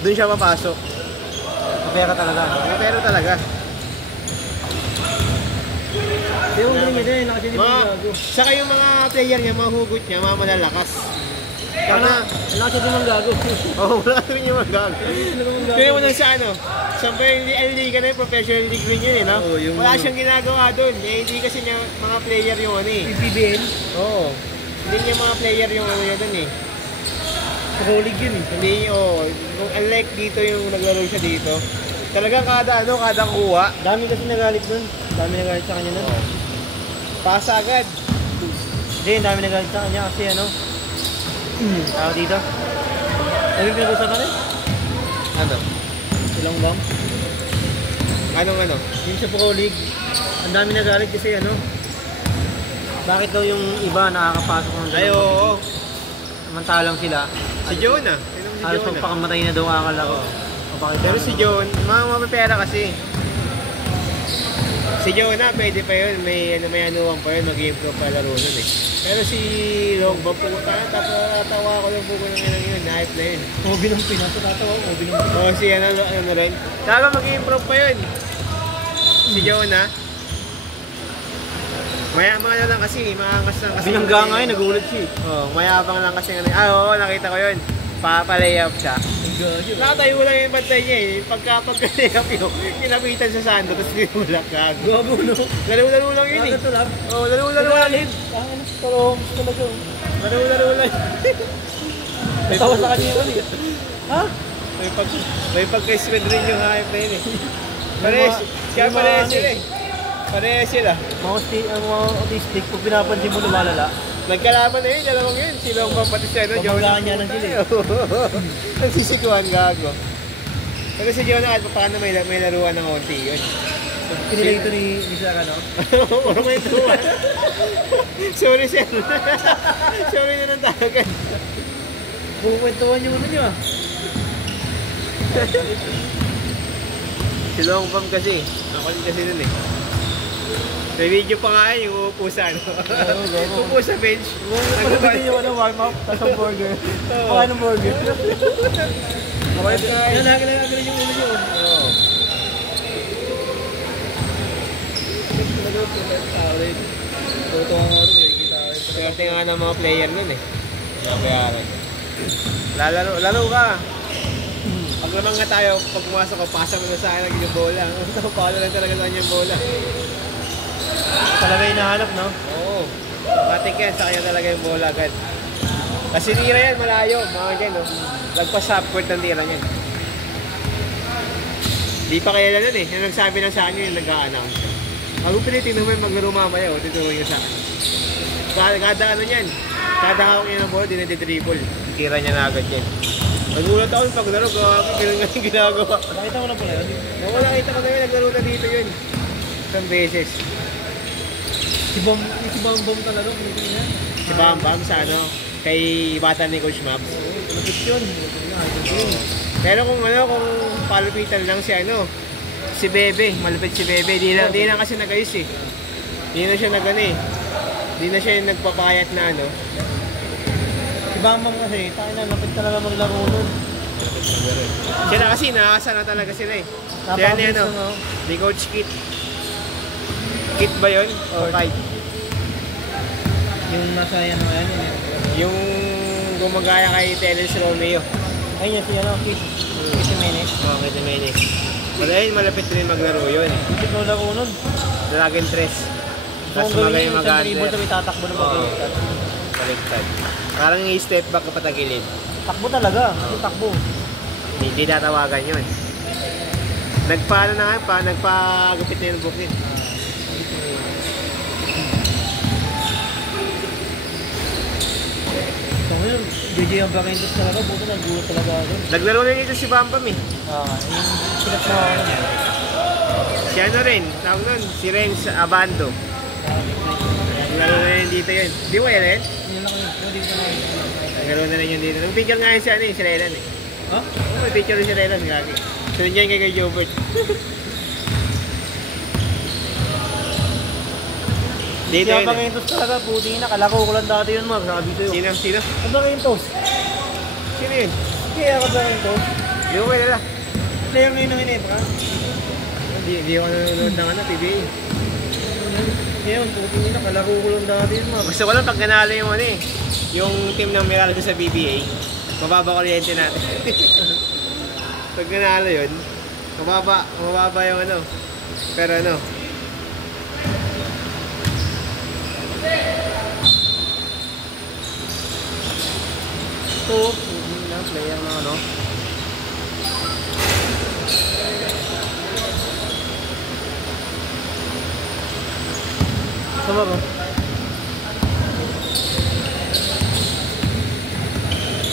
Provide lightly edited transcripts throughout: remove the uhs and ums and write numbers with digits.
Doon siya papasok. Pera talaga. Pero talaga. Yung ganyan din, nakadili mo gago. Saka yung mga player niya, mga hugot niya, mga malalakas. Kana, nakadili mo gago. Oo, wala rin yung magago. Kaya mo nang sa ano, siyempre yung liga na yung professional league rin yun eh, no? Oo, yung wala siyang ginagawa doon. Eh, hindi kasi niya mga player yung ano eh. PBBL? Oo. Hindi niya mga player yung ano niya doon eh. Pro League yun eh. Hindi, oo. Unlike dito yung naglaro siya dito. Talagang kada kuha. Dami kasi nagalit dun. Dami nagalit sa kanya nun. Oo. Pasa agad. Hindi, dami nagalit sa kanya kasi ano. Tao dito. Ano yung pinag-usapan rin? Ano? Silang bang? Anong ano? Yung sa Pro League. Ang dami nagalit kasi ano. Bakit daw yung iba nakakapasok ng Ay, oo. Samantalang sila. Si Jonah. Sinong si Halos Jonah? magpakamatay na daw akala ko. Pero si John, mga pera kasi. Si Jonah, pwede pa yun. May anuwang pa yun. Mag-game pro pa laro nun eh. Pero si Longba po, tatawa ko lang po ko ng yun. Na-hype na yun. Mobi ng Pinas. Tatawa ko, Mobi ng Pinas. Oo, si ano rin. Saka mag-game pro pa yun. Si Jonah. Mayabang na lang kasi, maangas lang kasi. Binangga nga yun, nagulat siya. Oo, mayabang lang kasi. Oo, nakita ko yun. Pa-layup siya. Nakatayo lang yung bantay niya eh. Pagka-layup yun, kinapitan sa sando, tapos dinulak ka. Gago, no? Laro-laro lang yun eh. Oo, laro-laro lang yun. Laro-laro lang. Natawa sa kanya yun eh. Ha? May pagka-spread rin yung hype na yun eh. Parehas sila eh. Parehas sila. Mga autistic, kung pinapansin mo lumalala. Nagkalaban na yun, dalawang yun. Silong papati siya, no? Pamanggaan niya ng sila eh. Nagsisituan, gago. Pero si Jonah, kahit paano may laruan ng konti yun. Pinilay ito ni Sir, ano? Puro may tuwan. Sorry, sir. Sorry na ng tawagan. Bukwentuhan yung ano nyo ah. Si Long Bam kasi. Nakulit kasi nun eh. May video pa nga yung uupo sa ano. Uupo sa bench. Pagkabitin yung ano, warm-up, tapos ang burger. Pakain ng burger. Makulit ka nga. Nagagaling yung ulo yun. Oo. Totoo nga rin, nakikita ko. Swerte nga ng mga player nun eh. Nabayaran. Lalo ka. Pag naman nga tayo, pag pumasok ka, pasa mo na sa akin yung bola. Pala lang talaga saan yung bola. Talaga hinahanap, no? Oo. Matik yan, sa kanya talaga yung bola agad. Kasi tira yan, malayo. Mga ganyan, no? Nagpa-subcourt ng tira yan. Di pa kaya nun eh. Yung nagsabi lang sa akin yung nag-a-announce. Magpilitin naman maglaro mamaya, o tituro nyo sa akin. Kada ano yan, kada hawak niya ng bola, dinadidribble. Tira niya na agad yan. Nagulat ako yung paglaro, ganun nga yung ginagawa. Nakita mo na pala yun? Oo, nakita ko na yun, naglaro na dito yun. Isang beses. Si Bam talaga, pinito niya. Si Bam Bam sa ano, kay bata ni Coach Mabs. Malapit yun. Pero kung palupitan lang si ano, si Bebe, malupit si Bebe, di lang kasi nag-ayos eh. Di na siya nag-ano eh. Di na siya yung nagpapayat na ano. Si Bam kasi, tayo na, lapit talaga maglaro nun. Sila kasi, nakakasa na talaga sila eh. Siya ni ano, ni Coach Kit. Kit ba yun? O Kite? Yung nasa yan, ano yan? Yung gumagaya kay Teles Romeo. Ayun yun, si ano, Kit Jimenez. Oo, Kit Jimenez. Malapit rin maglaro yun. Hindi ko laro nun. Laging tres. Tapos magaling mag-under. Isang tatakbo na mag-iligtad. Baliktad. Parang i-step back ka patagilid. Takbo talaga, takbo. Hindi tatawagan yun. Nagpaano na nga, nagpagupit na yung bukit. So ngayon, JJ ang Baquentos talaga, buto nag-gulat talaga ako. Naglaro na dito si Bambam eh. Yung silat na ako niya. Si ano rin, tawag nun, si Renz Abando. Naglaro na rin dito yun. Di mo yan eh? Yun lang yun, dito na yun. Naglaro na rin yun dito. Nag-picture nga yun si ano eh, si Relan eh. Ha? Oo, may picture rin si Relan, gagi. Sunod niya yung kay Jobert. Dito Kaya yun eh. Baquentos talaga, puti na, kalako ko lang dati yun mag, sabi sa'yo. Sino? Ang Baquentos? Sino yun? Kaya ka Baquentos? Hindi ko kilala. Player ngayon ng Ginebra. Hindi ako nanonood ng ano, PBA. Ngayon, puting ina, kalaro ko lang dati yun, Mag. Gusto ko lang pag nanalo yung ano eh. Yung team ng Meralco sa BBA. Mababa kuryente natin. Pag nanalo yun, mababa yung ano. Pero ano. Ito, puting ina, player ng ano. Sama ba?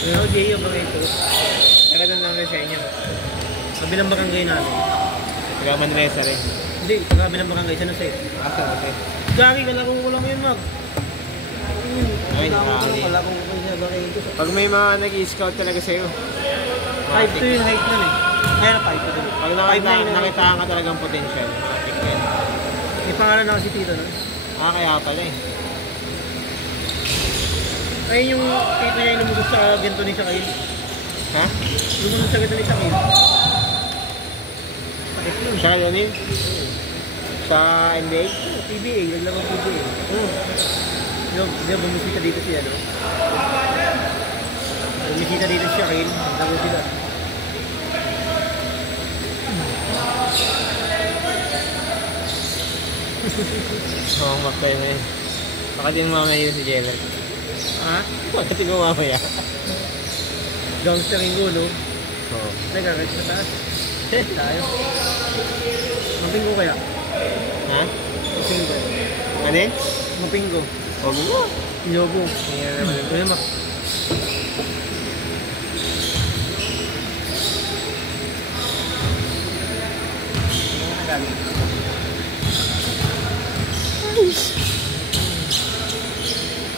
Ano, Jay, yung bagay ito? Nagandang lang rin sa inyo. Kabilang barangay namin. Taga Manresa rin. Hindi, kabilang barangay, San Jose. Asa mo tayo? Gagi, kalaro ko lang yun, Mag. Ay, nakakali. Kalaro ko lang sa bagay ito. Pag may mga nag-i-scout talaga sa'yo. 5'2 yung height nun eh. Ngayon, 5'2 din. Pag nakitaan ka talagang potential, matik yan. May pangalan na kasi tito, no? Kaya pala eh. Ayun yung tito niya yung lumugos sa ganito ni Shaquille. Ha? Lumugos sa ganito ni Shaquille. Sakit nun. Siya yun eh? Sa NBA? PBA, naglaro PBA. Oo. Di ba bumisita dito siya, no? Bumisita dito si Shaquille. Naglaro sila. Oo, magkayo na yun. Baka din mamaya yun si Jelen. Ha? Baka din mamaya. Gangster yung no? Oo. Nagkakalit sa taas. Tayo. Mapingo kaya? Ha? Mapingo. Ano yun? Mapingo. Huwag mo. Yobo. Tingnan naman. Kuya Mac.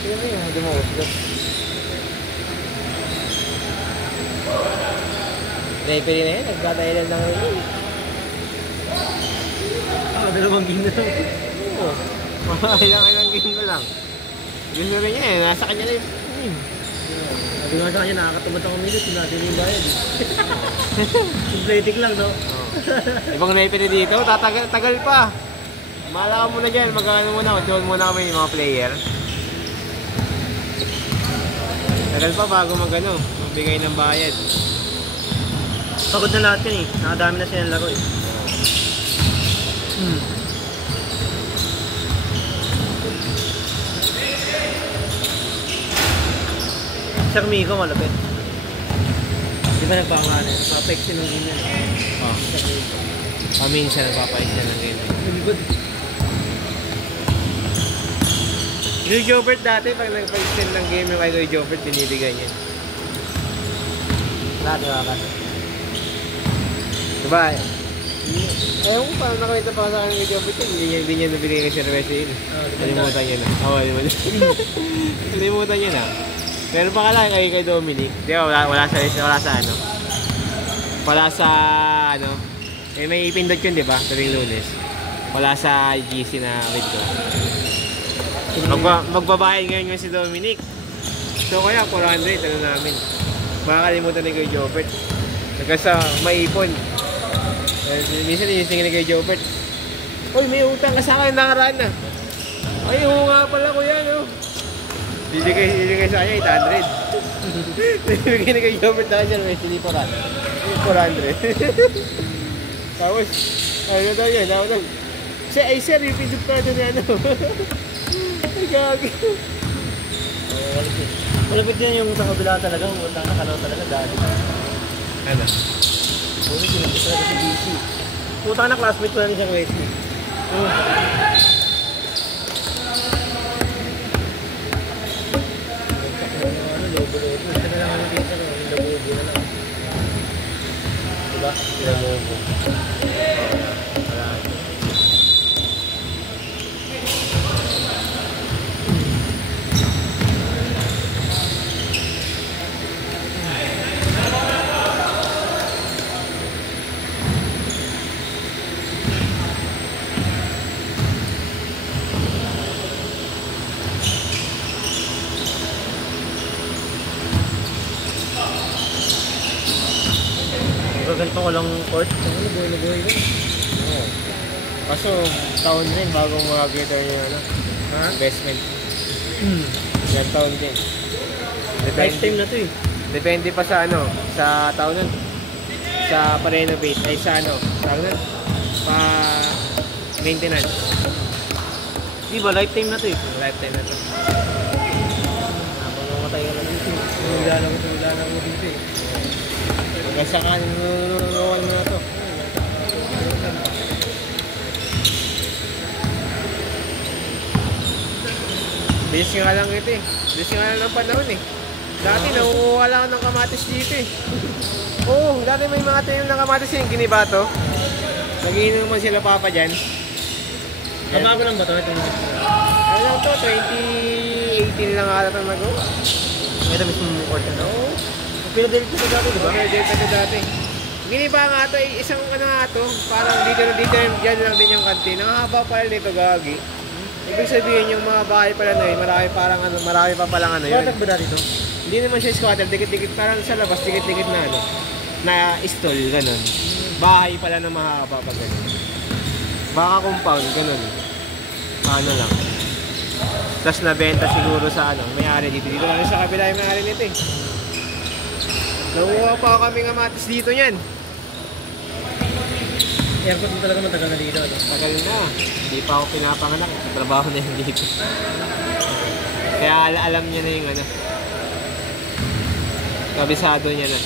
Tingnan mo yung dumausgat. Referee na yun, nagkatailan lang yun. Dalawang game na lang. Oo. Ilang game na lang. Gusto rin niya eh, nasa kanya na yun. Sabi nga sa kanya, nakakatumad ako minutes, sinabi niya yung bayad. Sympathetic lang, no? Ibang referee dito, tagal pa. Mahala ka muna dyan, mag-ano muna, mag-join muna kami yung mga player. Tagal pa bago mag-ano, magbigay ng bayad. Pagod na lahat yun eh, nakadami na siya ng laro eh. Sir Miko, malapit. Di ba nagpangalan? Nagpa-pex yun ng game yan. Oh. Minsan nagpapais siya ng game. Good. Yung Jobert dati, pag nagpa-extend ng game yung kay Jobert, binibigay niya. Lahat yung kakas. Diba? Ayaw ko parang nakawita pa sa akin kay Jobert yun. Hindi niya nabigay kay Cerveza yun. Kalimutan niya na. Kalimutan niya na. Pero baka lang kay Dominic. Di ba, wala sa ano. Wala sa ano. Eh, may ipindot yun, di ba? Tuwing Lunes. Wala sa GC na window. Magbabayad ngayon si Dominic. So kaya 400 ano namin. Makakalimutan ni kay Jobert. Nagkasa maipon. Minsan inisingin ni kay Jobert. Uy, may utang ka sa akin nakaraan na. Ay, oo nga pala kuya, no? Bibigay sa kanya 800. Bibigay ni kay Jobert na siya, may siliparan. 400. Tapos, ano daw yan? Ay sir, yung pindot ka ito na ano. Ay, gagi. Malapit yan yung sa kabila talaga, utang na kalaw talaga dahil. Ano? Puro ginagawa talaga sa BC. Utang na classmate ko na siya Wesley. Diba? Lobo. Gaganito ko lang court. Ano, buhay na buhay ko. Oo. Kaso, taon din bago makakita yung ano, investment. Yan taon din. Lifetime na to eh. Depende pa sa ano, sa taon nun. Sa pa-renovate, ay sa ano, taon nun, pa-maintenance. Di ba, lifetime na to eh. Lifetime na to. Habang mamatay ka na dito eh. Wala lang mo dito eh. Hanggang sa kanununununuan mo na to. Bilis nga lang ito eh. Bilis nga lang ng panahon eh. Dati nakukuha lang ng kamatis dito eh. Oo, dati may mga tayo ng kamatis yung ginibato. Nagiinom mo sila papa dyan. Kabago lang ba ito? Ano lang to, 2018 lang ata itong nagawa. Ito mismo mong court na. Oo. Pinadelete na dati, di ba? Pinadelete na dati. Giniba nga ito, isang ano nga ito, parang dito dyan lang din yung kantin. Ang haba pala nito, gagi. Ibig sabihin yung mga bahay pala na yun, marami pa palang ano yun. Squatter ba dati ito? Hindi naman siya squatter, dikit-dikit, parang sa labas, dikit-dikit na ano, na stall, ganun. Bahay pala na mahaba pa ganun. Baka compound, ganun. Ano lang. Tapos nabenta siguro sa ano, may-ari dito. Dito lang sa kabila yung may-ari nito eh. Nakuha pa kami ng matis dito niyan. Airport mo talaga matagal na dito. Ano? Tagal na. Hindi pa ako pinapanganak. Sa trabaho na yun dito. Kaya alam niya na yung ano. Kabisado niya na.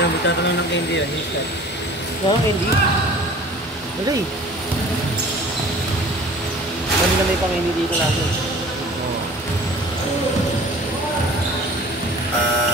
Kaya magtatanong ng candy yun. History. Oo, hindi. Wala eh. Kami na may pang hindi dito natin. Oo.